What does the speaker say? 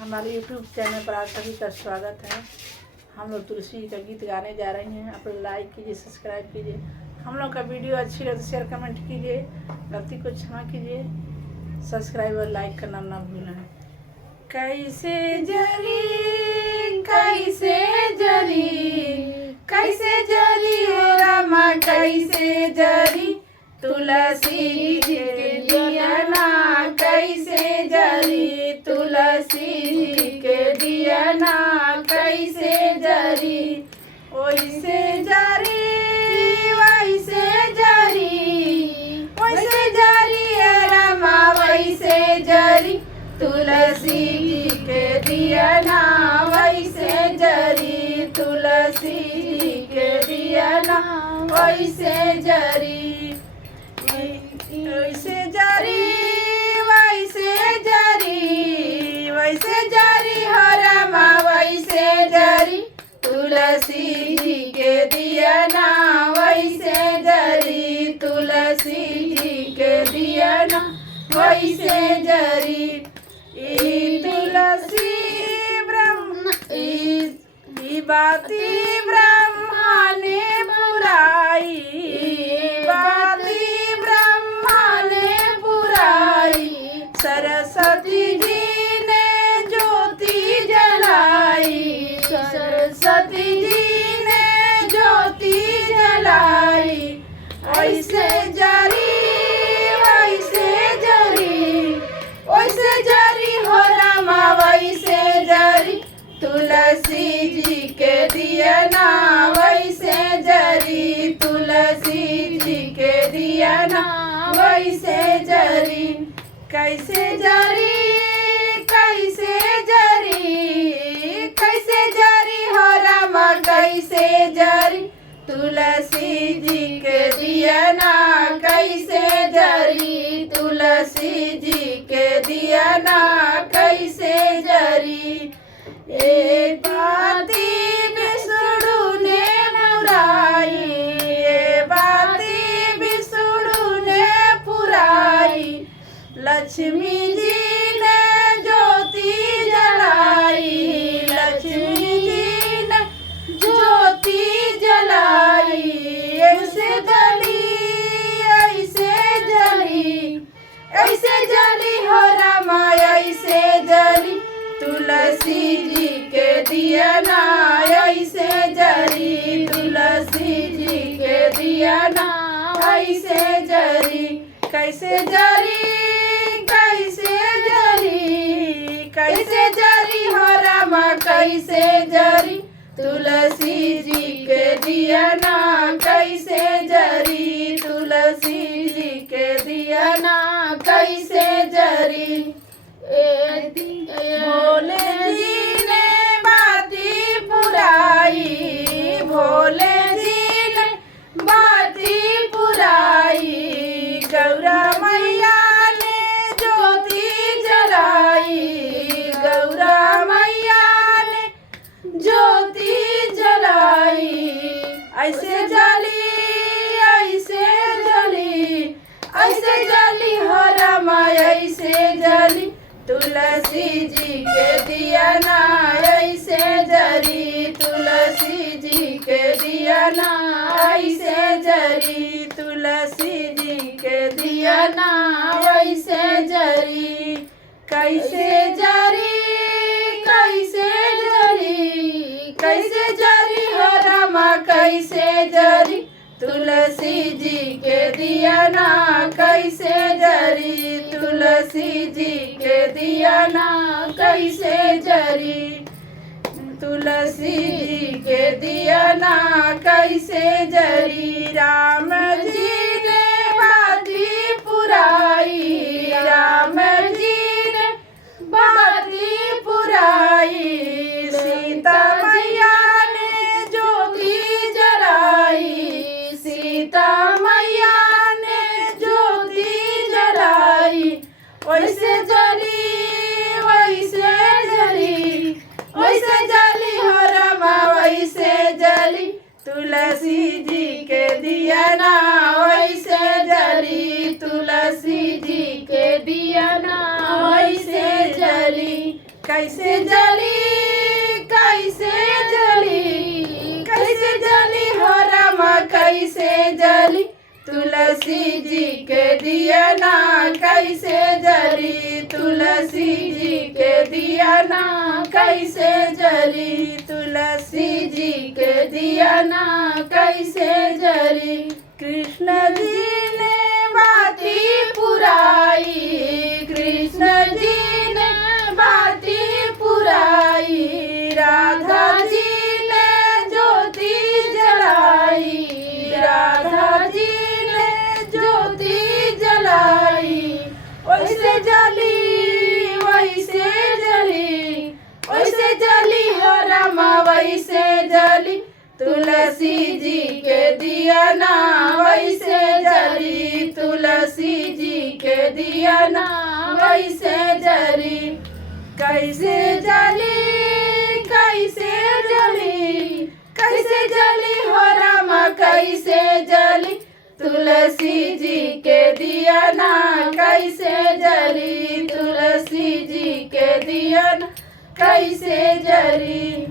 हमारे YouTube channel पर आप सभी का स्वागत है। हम लोग तुलसी जी का गीत गाने जा रहे हैं। आप लोग लाइक कीजिए, सब्सक्राइब कीजिए। हम लोग का वीडियो अच्छी लगे तो शेयर कमेंट कीजिए, गलती को क्षमा कीजिए। सब्सक्राइब और लाइक करना ना भूलें। कैसे जरी कैसे जरी कैसे जरी हो रामा कैसे जरी तुलसी के दिया ना कैसे जरी तुलसी के दिया ना कैसे जरी वैसे जरी वैसे जरी वैसे जरी रामा वैसे जरी तुलसी के दिया ना वैसे जरी तुलसी के दिया ना वैसे जरी वैसे जरी वैसे जरी वैसे जरी हो रामा वैसे जरी तुलसी जी के दिया ना वैसे जरी तुलसी जी के दिया ना वैसे जरी तुलसी ब्रह्म ई बाती ब्रह्मा ने पुराई बाती ब्रह्मा ने पुराई सरस्वती जी ने ज्योति जलाई सरस्वती जी ने ज्योति जलाई ऐसे जरी वैसे जरी वैसे जरी हो रामा वैसे जरी तुलसी जी के दिया ना वैसे जरी तुलसी जी के दिया ना वैसे जरी कैसे जरी कैसे जरी कैसे जरी हो रामा कैसे जरी तुलसी जी के दिया ना कैसे जरी तुलसी जी के दिया ना कैसे जरी एक बाती विष्णु ने पुराई ये बाती विष्णु ने पुराई लक्ष्मी जी ने ज्योति जलाई लक्ष्मी जी ने ज्योति जलाई ऐसे जली ऐसे जली हो रामा ऐसे जली तुलसी जी के दिया ना ऐसे जरी तुलसी जी के दिया ना ऐसे जरी कैसे जरी कैसे जरी कैसे जरी हो रामा कैसे जरी तुलसी जी के दिया ना कैसे जरी तुलसी जी के दिया ना कैसे जरी भोले जी ने बाती पुराई भोले जी ने बाती पुराई गौरा मैया ने ज्योति जलाई गौरा मैया ने ज्योति जलाई ऐसे जली ऐसे जली ऐसे जली हो रामा ऐसे जली तुलसी जी के दिया ना ऐसे जरी तुलसी जी के दिया ना ऐसे जरी तुलसी जी के दिया ना ऐसे जरी कैसे जरी कैसे जरी कैसे जरी हो रामा कैसे जरी तुलसी जी के दिया ना कैसे जरी तुलसी जी के दिया ना कैसे जरी तुलसी जी के दिया ना कैसे जरी राम जी ने बाती पुराई राम जी ने बाती पुराई सीता मैया ने ज्योति जलाई सीता मैया ने ज्योति जलाई वैसे जली वैसे जली हो रामा वैसे जली तुलसी जी के दिया ना वैसे जली तुलसी जी के दिया ना वैसे जली कैसे जली कैसे जली कैसे जली हो रामा कैसे जली तुलसी जी के दिया ना कैसे जली तुलसी जी के दिया ना कैसे जली तुलसी जी के दिया ना कैसे जली कृष्ण जी ने बाती पुराई कृष्ण जी ने बाती पुराई राधा जी ने ज्योति जलाई राधा जी वैसे जली हो रामा वैसे जली तुलसी जी के दिया ना वैसे जली तुलसी जी के दिया ना वैसे जली कैसे जली कैसे जली कैसे जली हो रामा कैसे जली तुलसी जी के दिया ना कैसे जली तुलसी जी के दिया ना कैसे जली।